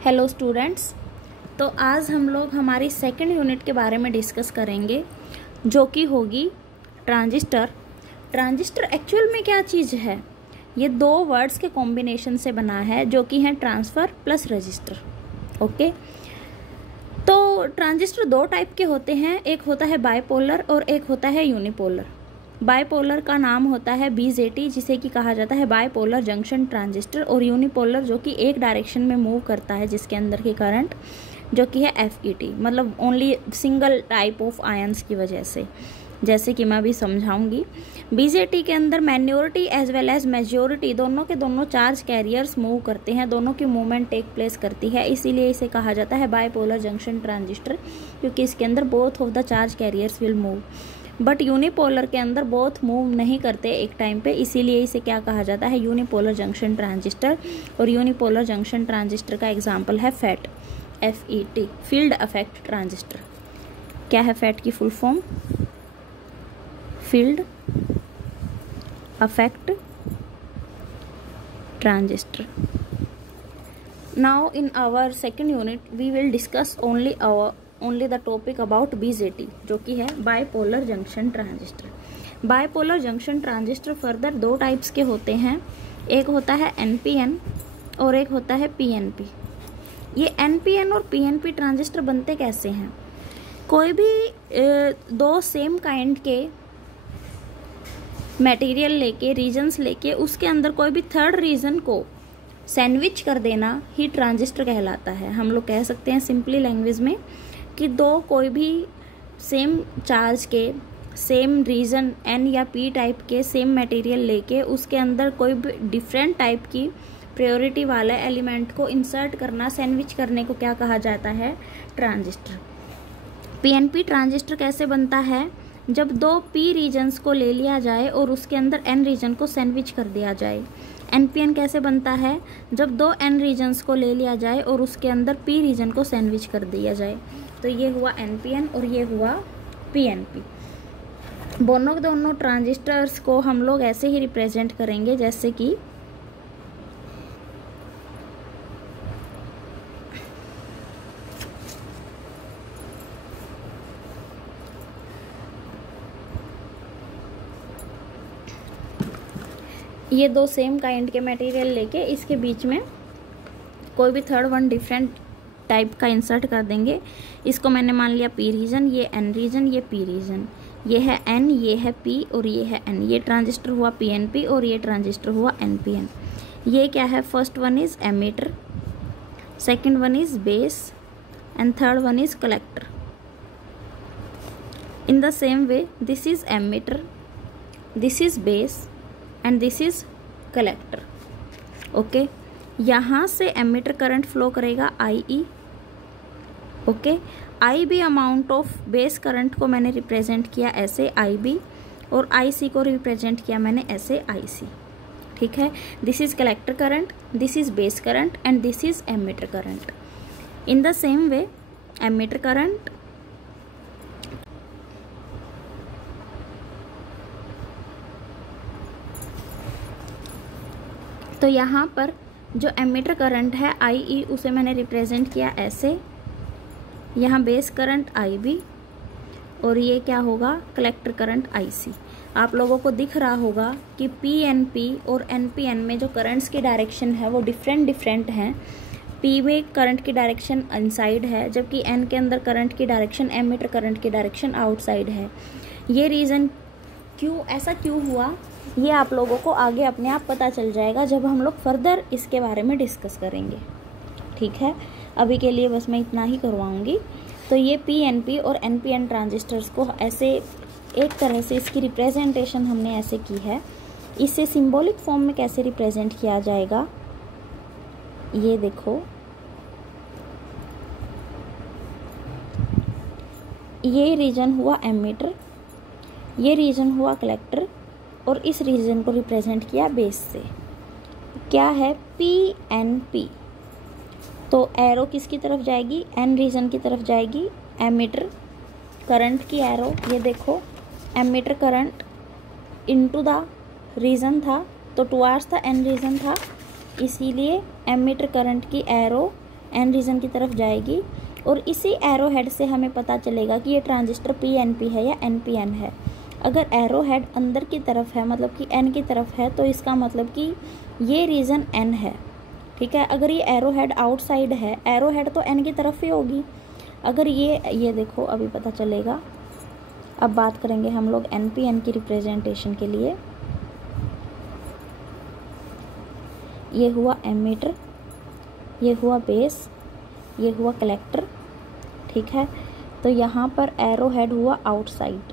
Hello students. तो आज हम लोग हमारी सेकंड यूनिट के बारे में डिस्कस करेंगे जो कि होगी ट्रांजिस्टर। ट्रांजिस्टर एक्चुअल में क्या चीज़ है? ये दो वर्ड्स के कॉम्बिनेशन से बना है जो कि है ट्रांसफ़र प्लस रजिस्टर। ओके, तो ट्रांजिस्टर दो टाइप के होते हैं, एक होता है बाइपोलर और एक होता है यूनिपोलर। बाइपोलर का नाम होता है BJT जिसे कि कहा जाता है बाइपोलर जंक्शन ट्रांजिस्टर, और यूनिपोलर जो कि एक डायरेक्शन में मूव करता है जिसके अंदर की करंट जो कि है FET, मतलब only single type of ions की वजह से, जैसे कि मैं अभी समझाऊंगी। BJT के अंदर minority as well as majority दोनों के दोनों चार्ज कैरियर्स मूव करते हैं, दोनों की मूवमेंट टेक प्लेस करती है, इसीलिए इसे कहा जाता है बाइपोलर जंक्शन ट्रांजिस्टर, क्योंकि इसके अंदर both of the charge carriers will move. But unipolar के अंदर बोथ मूव नहीं करते एक टाइम पे, इसीलिए इसे क्या कहा जाता है? Unipolar junction transistor. और यूनिपोलर जंक्शन ट्रांजिस्टर का एग्जांपल है FET, FET, field effect transistor. क्या है FET की full form? Field effect transistor. Now in our second unit we will discuss only the topic about BJT जो कि है bipolar junction transistor. Bipolar junction transistor further दो types के होते हैं, एक होता है NPN और एक होता है PNP। ये NPN और PNP ट्रांजिस्टर बनते कैसे हैं? कोई भी दो सेम काइंड के मटेरियल लेके, रीजन्स लेके, उसके अंदर कोई भी थर्ड रीजन को सैंडविच कर देना ही ट्रांजिस्टर कहलाता है। हम लोग कह सकते हैं सिंपली लैंग्वेज में कि दो कोई भी सेम चार्ज के, सेम रीजन N या P टाइप के सेम मटेरियल लेके उसके अंदर कोई भी डिफरेंट टाइप की प्रायोरिटी वाले एलिमेंट को इंसर्ट करना, सैंडविच करने को क्या कहा जाता है? ट्रांजिस्टर। PNP ट्रांजिस्टर कैसे बनता है? जब दो P रीजन्स को ले लिया जाए और उसके अंदर N रीजन को सैंडविच कर दिया जाए। NPN कैसे बनता है? जब दो N रीजन्स को ले लिया जाए और उसके अंदर P रीजन को सैंडविच कर दिया जाए। तो ये हुआ NPN और ये हुआ PNP। दोनों ट्रांजिस्टर्स को हम लोग ऐसे ही रिप्रेजेंट करेंगे जैसे कि ये दो सेम काइंड के मटेरियल लेके इसके बीच में कोई भी थर्ड वन डिफरेंट टाइप का इंसर्ट कर देंगे। इसको मैंने मान लिया P रीजन, ये N रीजन, ये P रीजन, ये है N, ये है P और ये है N। ये ट्रांजिस्टर हुआ PNP और ये ट्रांजिस्टर हुआ NPN। ये क्या है? First one is emitter, second one is base and third one is collector. In the same way this is emitter, this is base and this is collector. Okay, यहाँ से emitter current flow करेगा IE। Okay, IB amount of base current को मैंने represent किया ऐसे IB और IC को represent किया मैंने ऐसे IC। ठीक है, this is collector current, this is base current and this is emitter current. In the same way emitter current, तो यहाँ पर जो एमीटर करंट है IE उसे मैंने रिप्रेजेंट किया ऐसे, यहाँ बेस करंट IB और ये क्या होगा? Collector current IC। आप लोगों को दिख रहा होगा कि PNP और NPN में जो करंट्स की डायरेक्शन है वो डिफरेंट हैं। P में करंट की डायरेक्शन इनसाइड है जबकि N के अंदर करंट की डायरेक्शन, एमीटर करंट की डायरेक्शन आउटसाइड है। ये रीज़न ऐसा क्यों हुआ ये आप लोगों को आगे अपने आप पता चल जाएगा जब हम लोग फर्दर इसके बारे में डिस्कस करेंगे। ठीक है, अभी के लिए बस मैं इतना ही करवाऊंगी। तो ये PNP और NPN ट्रांजिस्टर्स को ऐसे एक तरह से इसकी रिप्रेजेंटेशन हमने ऐसे की है। इसे सिंबॉलिक फॉर्म में कैसे रिप्रेजेंट किया जाएगा ये देखो। ये रीजन हुआ एमीटर, ये रीजन हुआ कलेक्टर और इस रीजन को रिप्रेजेंट किया बेस से। क्या है? PNP। तो एरो किसकी तरफ जाएगी? N रीजन की तरफ जाएगी। एमीटर करंट की एरो ये देखो, emitter current into the region था तो टुवार्ड्स द N रीजन था, इसीलिए एमीटर करंट की एरो एन रीजन की तरफ जाएगी और इसी एरो हेड से हमें पता चलेगा कि ये ट्रांजिस्टर पीएनपी है या एनपीएन है। अगर एरो हेड अंदर की तरफ है मतलब कि एन की तरफ है तो इसका मतलब कि ये रीजन एन है, ठीक है। अगर ये एरो हेड आउटसाइड है, एरो हेड तो एन की तरफ ही होगी। अगर ये देखो अभी पता चलेगा। अब बात करेंगे हम लोग एनपीएन की रिप्रेजेंटेशन के लिए। ये हुआ एमीटर, ये हुआ बेस, ये हुआ कलेक्टर, ठीक है। तो यहाँ पर एरो हेड हुआ आउटसाइड।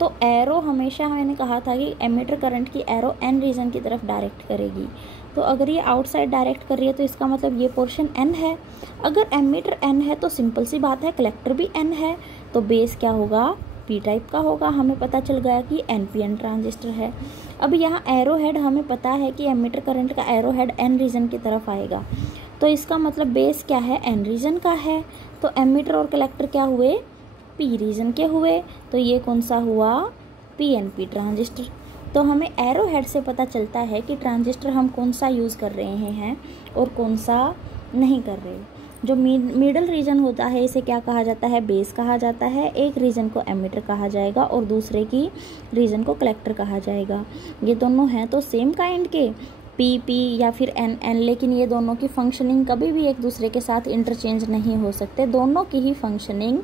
तो एरो हमेशा मैंने कहा था कि एमीटर करंट की एरो एन रीजन की तरफ डायरेक्ट करेगी। तो अगर ये आउटसाइड डायरेक्ट कर रही है तो इसका मतलब ये पोर्शन एन है। अगर एमीटर एन है तो सिंपल सी बात है कलेक्टर भी एन है, तो बेस क्या होगा, पी टाइप का होगा। हमें पता चल गया कि एनपीएन ट्रांजिस्टर है। अब यहाँ एरो हेड हमें पता है कि एमीटर करंट का एरो हेड एन रीजन की तरफ आएगा, तो इसका मतलब बेस क्या है, एन रीजन का है। तो एमीटर और कलेक्टर क्या हुए, पी रीजन के हुए। तो ये कौन सा हुआ, पीएनपी ट्रांजिस्टर। तो हमें एरो हेड से पता चलता है कि ट्रांजिस्टर हम कौन सा यूज़ कर रहे हैं और कौन सा नहीं कर रहे। जो मिडल रीजन होता है इसे क्या कहा जाता है, बेस कहा जाता है। एक रीजन को एमीटर कहा जाएगा और दूसरे की रीजन को कलेक्टर कहा जाएगा। ये दोनों हैं तो सेम काइंड के, पी या फिर एन, लेकिन ये दोनों की फंक्शनिंग कभी भी एक दूसरे के साथ इंटरचेंज नहीं हो सकते। दोनों की ही फंक्शनिंग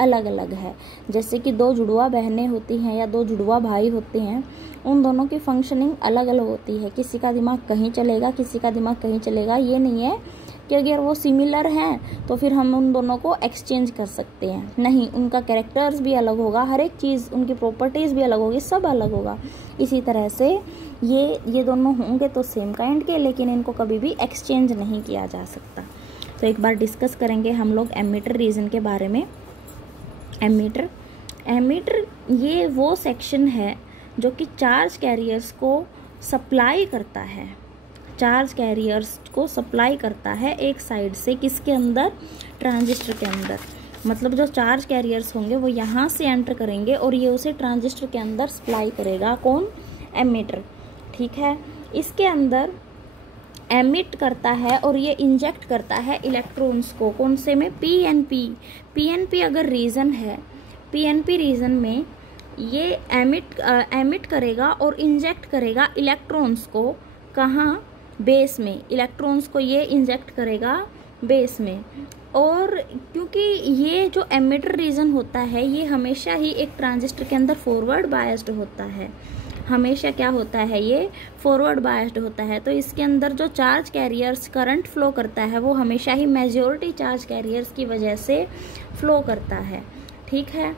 अलग अलग है। जैसे कि दो जुड़वा बहनें होती हैं या दो जुड़वा भाई होते हैं, उन दोनों की फंक्शनिंग अलग अलग होती है। किसी का दिमाग कहीं चलेगा, किसी का दिमाग कहीं चलेगा। ये नहीं है कि अगर वो सिमिलर हैं तो फिर हम उन दोनों को एक्सचेंज कर सकते हैं, नहीं, उनका कैरेक्टर्स भी अलग होगा, हर एक चीज़ उनकी प्रॉपर्टीज़ भी अलग होगी, सब अलग होगा। इसी तरह से ये दोनों होंगे तो सेम काइंड के, लेकिन इनको कभी भी एक्सचेंज नहीं किया जा सकता। तो एक बार डिस्कस करेंगे हम लोग एमीटर रीजन के बारे में। एमीटर ये वो सेक्शन है जो कि चार्ज कैरियर्स को सप्लाई करता है, चार्ज कैरियर्स को सप्लाई करता है एक साइड से, किसके अंदर, ट्रांजिस्टर के अंदर। मतलब जो चार्ज कैरियर्स होंगे वो यहाँ से एंटर करेंगे और ये उसे ट्रांजिस्टर के अंदर सप्लाई करेगा, कौन, एमीटर, ठीक है। इसके अंदर एमिट करता है और ये इंजेक्ट करता है इलेक्ट्रॉन्स को, कौन से में, पीएनपी अगर रीजन है, पीएनपी रीजन में ये एमिट करेगा और इंजेक्ट करेगा इलेक्ट्रॉन्स को, कहाँ, बेस में। इलेक्ट्रॉन्स को ये इंजेक्ट करेगा बेस में। और क्योंकि ये जो एमिटर रीजन होता है ये हमेशा ही एक ट्रांजिस्टर के अंदर फॉरवर्ड बायस्ड होता है, हमेशा क्या होता है, ये फॉरवर्ड बायस्ड होता है। तो इसके अंदर जो चार्ज कैरियर्स करंट फ्लो करता है वो हमेशा ही मेजॉरिटी चार्ज कैरियर्स की वजह से फ्लो करता है, ठीक है।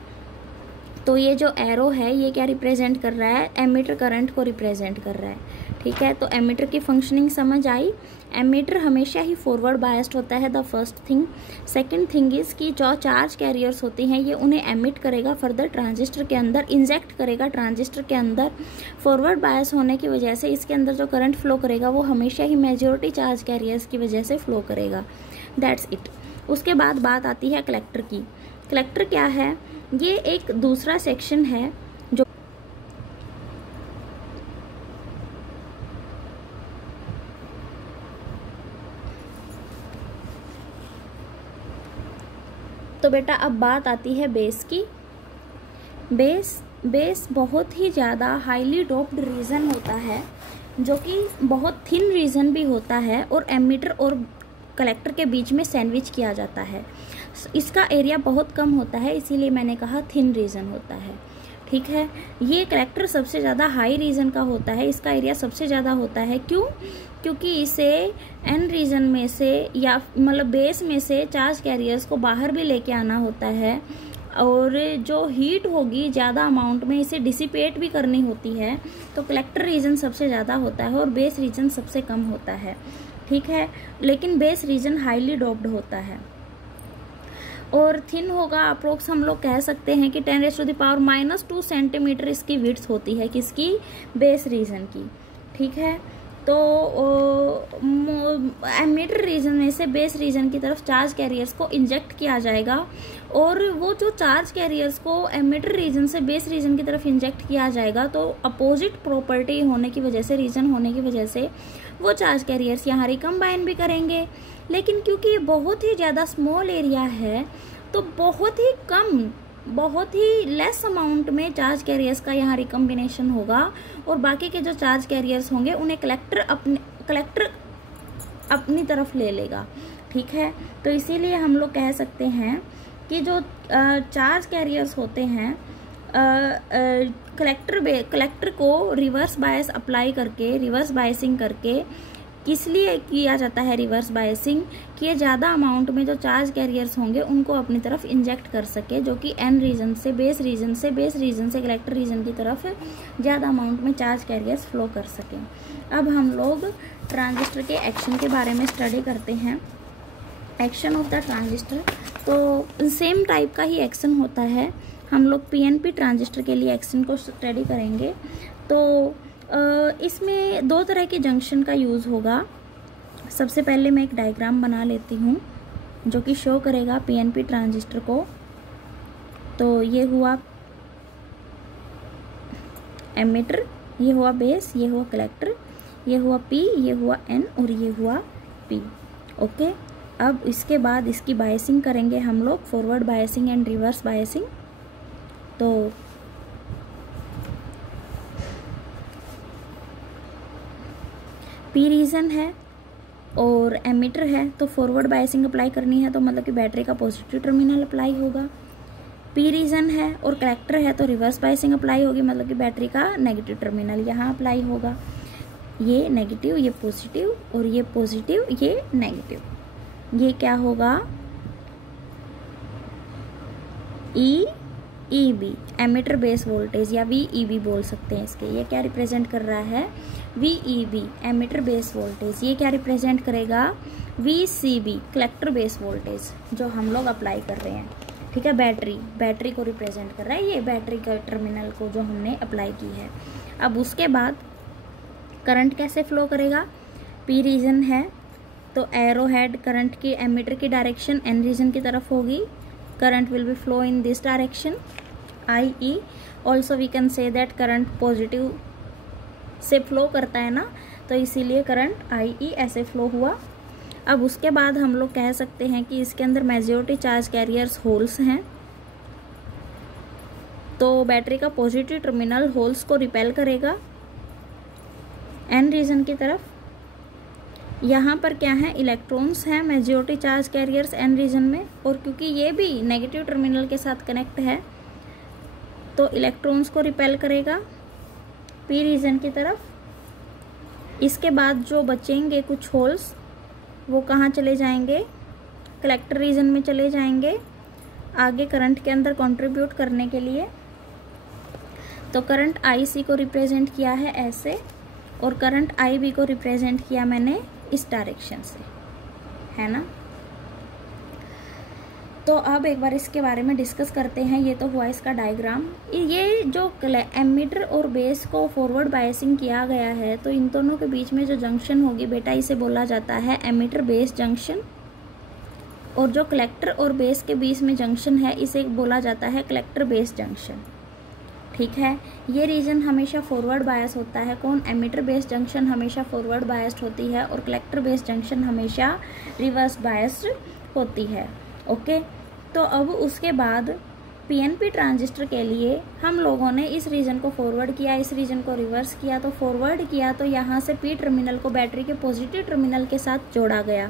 तो ये जो एरो है ये क्या रिप्रेजेंट कर रहा है, एमीटर करंट को रिप्रेजेंट कर रहा है, ठीक है। तो एमीटर की फंक्शनिंग समझ आई। एमीटर हमेशा ही फॉरवर्ड बायस्ड होता है, the first thing. Second thing is कि जो चार्ज कैरियर्स होती हैं ये उन्हें एमिट करेगा फर्दर ट्रांजिस्टर के अंदर, इंजेक्ट करेगा ट्रांजिस्टर के अंदर। फॉरवर्ड बायस होने की वजह से इसके अंदर जो करंट फ्लो करेगा वो हमेशा ही मेजॉरिटी चार्ज कैरियर्स की वजह से फ्लो करेगा, दैट्स इट। उसके बाद बात आती है कलेक्टर की। कलेक्टर क्या है, ये एक दूसरा सेक्शन है जो तो बेटा अब बात आती है बेस की। बेस बहुत ही ज़्यादा हाईली डोप्ड रीजन होता है जो कि बहुत थिन रीजन भी होता है और एमीटर और कलेक्टर के बीच में सैंडविच किया जाता है। इसका एरिया बहुत कम होता है, इसीलिए मैंने कहा थिन रीजन होता है, ठीक है। ये कलेक्टर सबसे ज़्यादा हाई रीजन का होता है, इसका एरिया सबसे ज़्यादा होता है। क्यों, क्योंकि इसे एन रीजन में से या मतलब बेस में से चार्ज कैरियर्स को बाहर भी लेके आना होता है और जो हीट होगी ज़्यादा अमाउंट में इसे डिसिपेट भी करनी होती है। तो कलेक्टर रीजन सबसे ज़्यादा होता है और बेस रीजन सबसे कम होता है, ठीक है। लेकिन बेस रीजन हाईली डोप्ड होता है और थिन होगा। अप्रोक्स हम लोग कह सकते हैं कि 10⁻⁻² सेंटीमीटर इसकी विड्थ होती है, किसकी, बेस रीजन की, ठीक है। तो एमीटर रीजन में से बेस रीजन की तरफ चार्ज कैरियर्स को इंजेक्ट किया जाएगा और वो जो चार्ज कैरियर्स को एमीटर रीजन से बेस रीजन की तरफ इंजेक्ट किया जाएगा तो अपोजिट प्रॉपर्टी होने की वजह से, रीजन होने की वजह से वो चार्ज कैरियर्स यहाँ रिकम्बाइन भी करेंगे, लेकिन क्योंकि ये बहुत ही ज़्यादा स्मॉल एरिया है तो बहुत ही कम, बहुत ही लेस अमाउंट में चार्ज कैरियर्स का यहाँ रिकम्बिनेशन होगा और बाकी के जो चार्ज कैरियर्स होंगे उन्हें कलेक्टर अपनी तरफ ले लेगा। ठीक है, तो इसीलिए हम लोग कह सकते हैं कि जो चार्ज कैरियर्स होते हैं कलेक्टर को रिवर्स बायस अप्लाई करके, रिवर्स बायसिंग करके किस लिए किया जाता है रिवर्स बायसिंग, कि ये ज़्यादा अमाउंट में जो चार्ज कैरियर्स होंगे उनको अपनी तरफ इंजेक्ट कर सके, जो कि एन रीजन से बेस रीजन से कलेक्टर रीजन की तरफ ज़्यादा अमाउंट में चार्ज कैरियर्स फ्लो कर सकें। अब हम लोग ट्रांजिस्टर के एक्शन के बारे में स्टडी करते हैं। एक्शन ऑफ द ट्रांजिस्टर, तो सेम टाइप का ही एक्शन होता है। हम लोग पीएनपी ट्रांजिस्टर के लिए एक्शन को स्टडी करेंगे। तो इसमें दो तरह के जंक्शन का यूज़ होगा। सबसे पहले मैं एक डायग्राम बना लेती हूँ जो कि शो करेगा पीएनपी ट्रांजिस्टर को। तो ये हुआ एमिटर, ये हुआ बेस, ये हुआ कलेक्टर, ये हुआ पी, ये हुआ एन और ये हुआ पी। ओके, अब इसके बाद इसकी बायसिंग करेंगे हम लोग, forward biasing and reverse biasing. तो पी रीजन है और एमिटर है, तो फॉरवर्ड बायसिंग अप्लाई करनी है, तो मतलब कि बैटरी का पॉजिटिव टर्मिनल अप्लाई होगा। पी रीजन है और कलेक्टर है, तो रिवर्स बायसिंग अप्लाई होगी, मतलब कि बैटरी का नेगेटिव टर्मिनल यहाँ अप्लाई होगा। ये नेगेटिव, ये पॉजिटिव और ये पॉजिटिव, ये नेगेटिव। ये क्या होगा, EEB एमिटर बेस वोल्टेज या VEB बोल सकते हैं इसके। ये क्या रिप्रेजेंट कर रहा है, VEB एमिटर बेस वोल्टेज। ये क्या रिप्रेजेंट करेगा, VCB कलेक्टर बेस वोल्टेज जो हम लोग अप्लाई कर रहे हैं। ठीक है, बैटरी को रिप्रेजेंट कर रहा है, ये बैटरी का टर्मिनल को जो हमने अप्लाई की है। अब उसके बाद करंट कैसे फ्लो करेगा, पी रीजन है तो एरो हेड करंट की एमिटर की डायरेक्शन एन रीजन की तरफ होगी। Current will be flow in this direction IE। Also we can say that current positive से फ्लो करता है ना, तो इसीलिए करंट IE ऐसे फ्लो हुआ। अब उसके बाद हम लोग कह सकते हैं कि इसके अंदर मेजॉरिटी चार्ज कैरियर्स होल्स हैं, तो बैटरी का पॉजिटिव टर्मिनल होल्स को रिपेल करेगा एन रीजन की तरफ। यहाँ पर क्या है, इलेक्ट्रॉन्स हैं, majority charge carriers N region में, और क्योंकि ये भी नेगेटिव टर्मिनल के साथ कनेक्ट है तो इलेक्ट्रॉन्स को रिपेल करेगा पी रीजन की तरफ। इसके बाद जो बचेंगे कुछ होल्स वो कहाँ चले जाएंगे, कलेक्टर रीजन में चले जाएंगे आगे करंट के अंदर कंट्रीब्यूट करने के लिए। तो करंट IC को रिप्रेजेंट किया है ऐसे और करंट IB को रिप्रेजेंट किया मैंने इस डायरेक्शन से, है ना। तो अब एक बार इसके बारे में डिस्कस करते हैं। ये तो हुआ इसका डायग्राम। ये जो एमिटर और बेस को फॉरवर्ड बायसिंग किया गया है तो इन दोनों के बीच में जो जंक्शन होगी बेटा इसे बोला जाता है एमिटर बेस जंक्शन, और जो कलेक्टर और बेस के बीच में जंक्शन है इसे बोला जाता है कलेक्टर बेस जंक्शन। ठीक है, ये रीजन हमेशा फॉरवर्ड बायस होता है। कौन, एमिटर बेस जंक्शन हमेशा फॉरवर्ड बायस्ड होती है और कलेक्टर बेस जंक्शन हमेशा रिवर्स बायस्ड होती है। ओके, तो अब उसके बाद पीएनपी ट्रांजिस्टर के लिए हम लोगों ने इस रीजन को फॉरवर्ड किया, इस रीजन को रिवर्स किया। तो फॉरवर्ड किया तो यहाँ से पी टर्मिनल को बैटरी के पॉजिटिव टर्मिनल के साथ जोड़ा गया,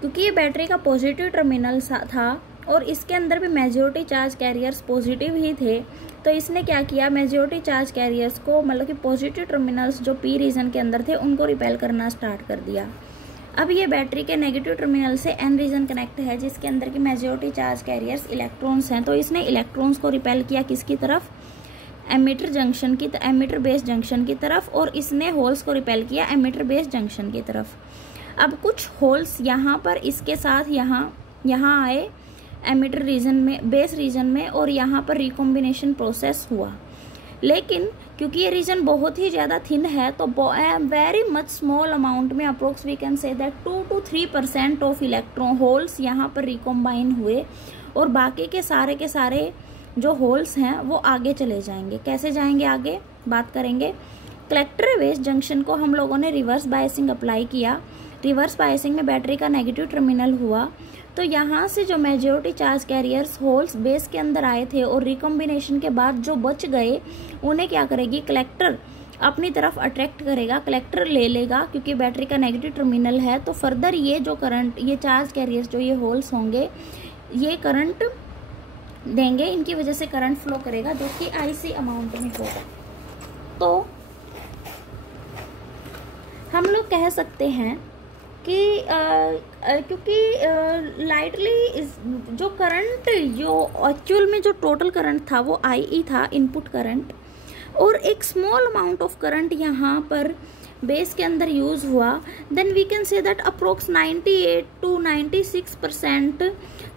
क्योंकि ये बैटरी का पॉजिटिव टर्मिनल था और इसके अंदर भी मेजॉरिटी चार्ज कैरियर्स पॉजिटिव ही थे। तो इसने क्या किया, मेजॉरिटी चार्ज कैरियर्स को मतलब कि पॉजिटिव टर्मिनल्स जो पी रीजन के अंदर थे उनको रिपेल करना स्टार्ट कर दिया। अब ये बैटरी के नेगेटिव टर्मिनल से एन रीजन कनेक्ट है जिसके अंदर की मेजॉरिटी चार्ज कैरियर्स इलेक्ट्रॉन्स हैं। तो इसने इलेक्ट्रॉन्स को रिपेल किया किसकी तरफ, एमिटर जंक्शन की, एमिटर बेस जंक्शन की तरफ, और इसने होल्स को रिपेल किया एमिटर बेस जंक्शन की तरफ। अब कुछ होल्स यहाँ पर इसके साथ यहाँ आए एमिटर रीजन में, बेस रीजन में, और यहाँ पर रिकॉम्बिनेशन प्रोसेस हुआ। लेकिन क्योंकि ये रीजन बहुत ही ज़्यादा थिन है तो वेरी मच स्मॉल अमाउंट में, approx we can say that 2 to 3% of electron holes यहाँ पर रिकॉम्बाइन हुए, और बाकी के सारे जो होल्स हैं वो आगे चले जाएंगे। कैसे जाएंगे आगे बात करेंगे। कलेक्टर बेस जंक्शन को हम लोगों ने रिवर्स बायसिंग अप्लाई किया रिवर्स बायसिंग में बैटरी का नेगेटिव टर्मिनल हुआ तो यहाँ से जो majority charge carriers holes base के अंदर आए थे और रिकॉम्बिनेशन के बाद जो बच गए उन्हें क्या करेगी, कलेक्टर अपनी तरफ अट्रैक्ट करेगा, कलेक्टर ले लेगा क्योंकि बैटरी का नेगेटिव टर्मिनल है। तो फर्दर ये जो करंट, ये चार्ज कैरियर्स जो ये होल्स होंगे ये करंट देंगे, इनकी वजह से करंट फ्लो करेगा जो कि IC अमाउंट में होगा। तो हम लोग कह सकते हैं कि क्योंकि लाइटली जो करंट जो एक्चुअल में जो टोटल करंट था वो IE था, इनपुट करंट, और एक स्मॉल अमाउंट ऑफ करंट यहाँ पर बेस के अंदर यूज़ हुआ, then we can say that approx 98 to 96%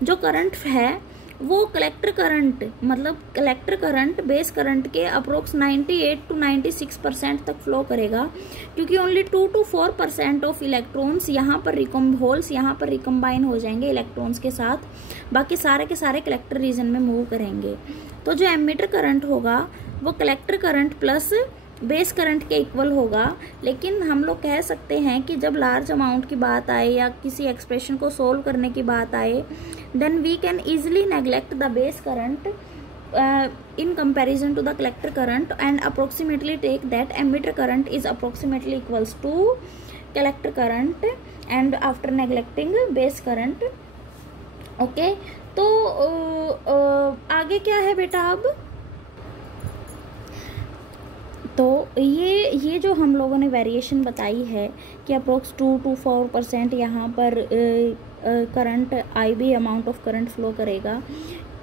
जो करंट है वो कलेक्टर करंट, मतलब कलेक्टर करंट बेस करंट के अप्रोक्स 98 to 96% तक फ्लो करेगा क्योंकि ओनली 2 to 4% ऑफ इलेक्ट्रॉन्स यहाँ पर होल्स यहाँ पर रिकम्बाइन हो जाएंगे इलेक्ट्रॉन्स के साथ, बाकी सारे के सारे कलेक्टर रीजन में मूव करेंगे। तो जो एमीटर करंट होगा वो collector current plus base current के इक्वल होगा। लेकिन हम लोग कह सकते हैं कि जब लार्ज अमाउंट की बात आए या किसी एक्सप्रेशन को सोल्व करने की बात आए, then we can easily neglect the base current in comparison to the collector current and approximately take that emitter current is approximately equals to collector current and after neglecting base current। Okay, तो आगे क्या है बेटा अब, तो ये जो हम लोगों ने वेरिएशन बताई है कि अप्रोक्स 2 to 4% यहाँ पर current IB amount of current flow करेगा।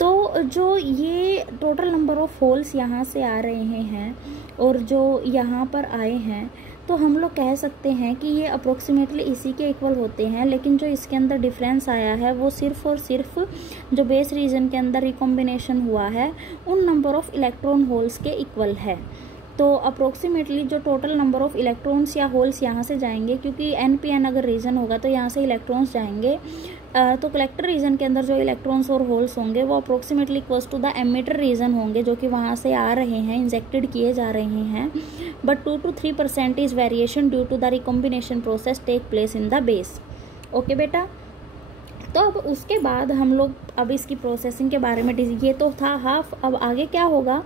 तो जो ये टोटल नंबर ऑफ होल्स यहाँ से आ रहे हैं और जो यहाँ पर आए हैं, तो हम लोग कह सकते हैं कि ये अप्रोक्सीमेटली इसी के इक्वल होते हैं। लेकिन जो इसके अंदर डिफरेंस आया है वो सिर्फ और सिर्फ जो बेस रीजन के अंदर रिकॉम्बिनेशन हुआ है उन नंबर ऑफ इलेक्ट्रॉन होल्स के इक्वल है। तो अप्रोक्सीमेटली जो टोटल नंबर ऑफ इलेक्ट्रॉन्स या होल्स यहाँ से जाएंगे, क्योंकि NPN अगर रीजन होगा तो यहाँ से इलेक्ट्रॉन्स जाएंगे, तो कलेक्टर रीजन के अंदर जो इलेक्ट्रॉन्स और होल्स होंगे वो approximately equals to the emitter region होंगे जो कि वहाँ से आ रहे हैं, इंजेक्टेड किए जा रहे हैं। But 2 to 3% variation due to the recombination process take place in the base. Okay बेटा, तो अब उसके बाद हम लोग अब इसकी प्रोसेसिंग के बारे में, ये तो था हाफ। अब आगे क्या होगा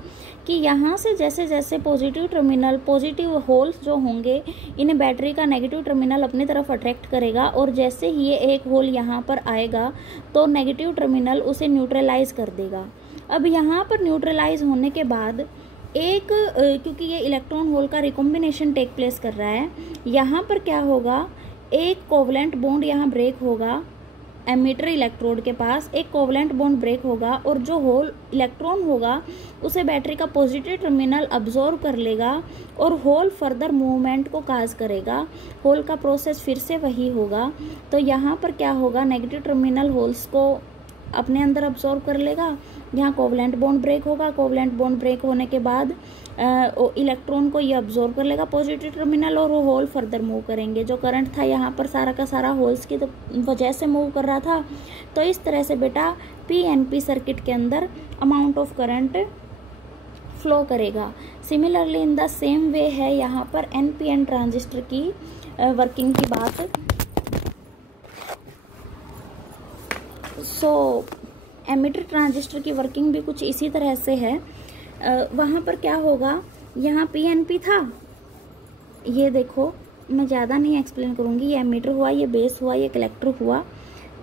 कि यहाँ से जैसे जैसे पॉजिटिव टर्मिनल, पॉजिटिव होल्स जो होंगे इन्हें बैटरी का नेगेटिव टर्मिनल अपनी तरफ अट्रैक्ट करेगा और जैसे ही ये एक होल यहाँ पर आएगा तो नेगेटिव टर्मिनल उसे न्यूट्रलाइज कर देगा। अब यहाँ पर न्यूट्रलाइज होने के बाद एक, क्योंकि ये इलेक्ट्रॉन होल का रिकॉम्बिनेशन टेक प्लेस कर रहा है, यहाँ पर क्या होगा, एक कोवलेंट बॉन्ड यहाँ ब्रेक होगा, एमीटर इलेक्ट्रोड के पास एक कोवलेंट बॉन्ड ब्रेक होगा और जो होल इलेक्ट्रॉन होगा उसे बैटरी का पॉजिटिव टर्मिनल अब्जॉर्व कर लेगा और होल फर्दर मूवमेंट को काज करेगा। होल का प्रोसेस फिर से वही होगा। तो यहाँ पर क्या होगा, नेगेटिव टर्मिनल होल्स को अपने अंदर अब्जॉर्व कर लेगा, यहाँ कोवलेंट बॉन्ड ब्रेक होगा, कोवलेंट बॉन्ड ब्रेक होने के बाद इलेक्ट्रॉन को ये अब्जॉर्व कर लेगा पॉजिटिव टर्मिनल और वो होल फर्दर मूव करेंगे। जो करंट था यहाँ पर सारा का सारा होल्स की तो वजह से मूव कर रहा था। तो इस तरह से बेटा PNP सर्किट के अंदर अमाउंट ऑफ करंट फ्लो करेगा। सिमिलरली इन द सेम वे है यहाँ पर NPN ट्रांजिस्टर की वर्किंग की बात। सो एमिटर ट्रांजिस्टर की वर्किंग भी कुछ इसी तरह से है। वहाँ पर क्या होगा, यहाँ PNP था, ये देखो मैं ज़्यादा नहीं एक्सप्लेन करूँगी, ये एमिटर हुआ, ये बेस हुआ, ये कलेक्टर हुआ,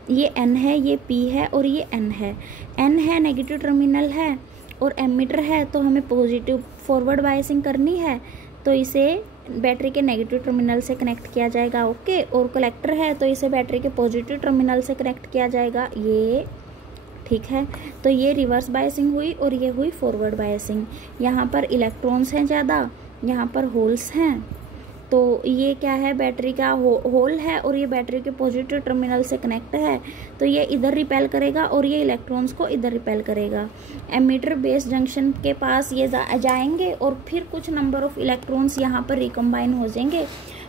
ये N है, ये P है और ये N है। N है नेगेटिव टर्मिनल है और एमिटर है, तो हमें पॉजिटिव फॉरवर्ड बायसिंग करनी है तो इसे बैटरी के नेगेटिव टर्मिनल से कनेक्ट किया जाएगा। ओके, और कलेक्टर है तो इसे बैटरी के पॉजिटिव टर्मिनल से कनेक्ट किया जाएगा। ये ठीक है, तो ये रिवर्स बायसिंग हुई और ये हुई फॉरवर्ड बायसिंग। यहाँ पर इलेक्ट्रॉन्स हैं ज़्यादा, यहाँ पर होल्स हैं, तो ये क्या है, बैटरी का होल है और ये बैटरी के पॉजिटिव टर्मिनल से कनेक्ट है, तो ये इधर रिपेल करेगा और ये इलेक्ट्रॉन्स को इधर रिपेल करेगा। एमिटर बेस जंक्शन के पास ये जाएंगे और फिर कुछ नंबर ऑफ इलेक्ट्रॉन्स यहाँ पर रिकम्बाइन हो जाएंगे।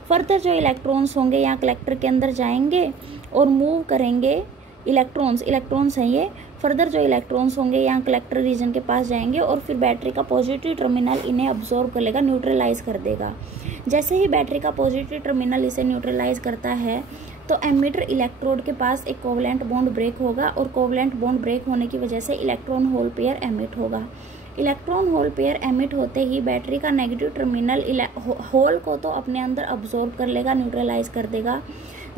फर्दर जो इलेक्ट्रॉन्स होंगे यहाँ कलेक्टर के अंदर जाएंगे और मूव करेंगे। इलेक्ट्रॉन्स हैं ये फर्दर जो इलेक्ट्रॉन्स होंगे यहाँ कलेक्टर रीजन के पास जाएंगे और फिर बैटरी का पॉजिटिव टर्मिनल इन्हें अब्जॉर्ब कर लेगा, न्यूट्रलाइज कर देगा। जैसे ही बैटरी का पॉजिटिव टर्मिनल इसे न्यूट्रलाइज करता है तो एमिटर इलेक्ट्रोड के पास एक कोवलेंट बॉन्ड ब्रेक होगा और कोवलेंट बॉन्ड ब्रेक होने की वजह से इलेक्ट्रॉन होल पेयर एमिट होगा। इलेक्ट्रॉन होल पेयर एमिट होते ही बैटरी का नेगेटिव टर्मिनल होल को तो अपने अंदर अब्जॉर्ब कर लेगा, न्यूट्रलाइज कर देगा,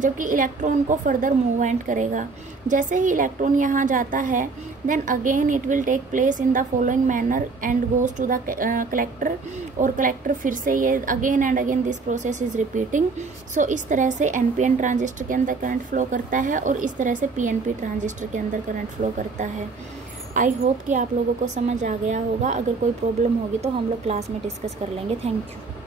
जबकि इलेक्ट्रॉन को फर्दर मूवमेंट करेगा। जैसे ही इलेक्ट्रॉन यहाँ जाता है then again it will take place in the following manner and goes to the collector, और कलेक्टर फिर से ये again and again this process is repeating. So इस तरह से एनपीएन ट्रांजिस्टर के अंदर करंट फ्लो करता है और इस तरह से पीएनपी ट्रांजिस्टर के अंदर करंट फ्लो करता है। आई होप कि आप लोगों को समझ आ गया होगा। अगर कोई प्रॉब्लम होगी तो हम लोग क्लास में डिस्कस कर लेंगे। Thank you.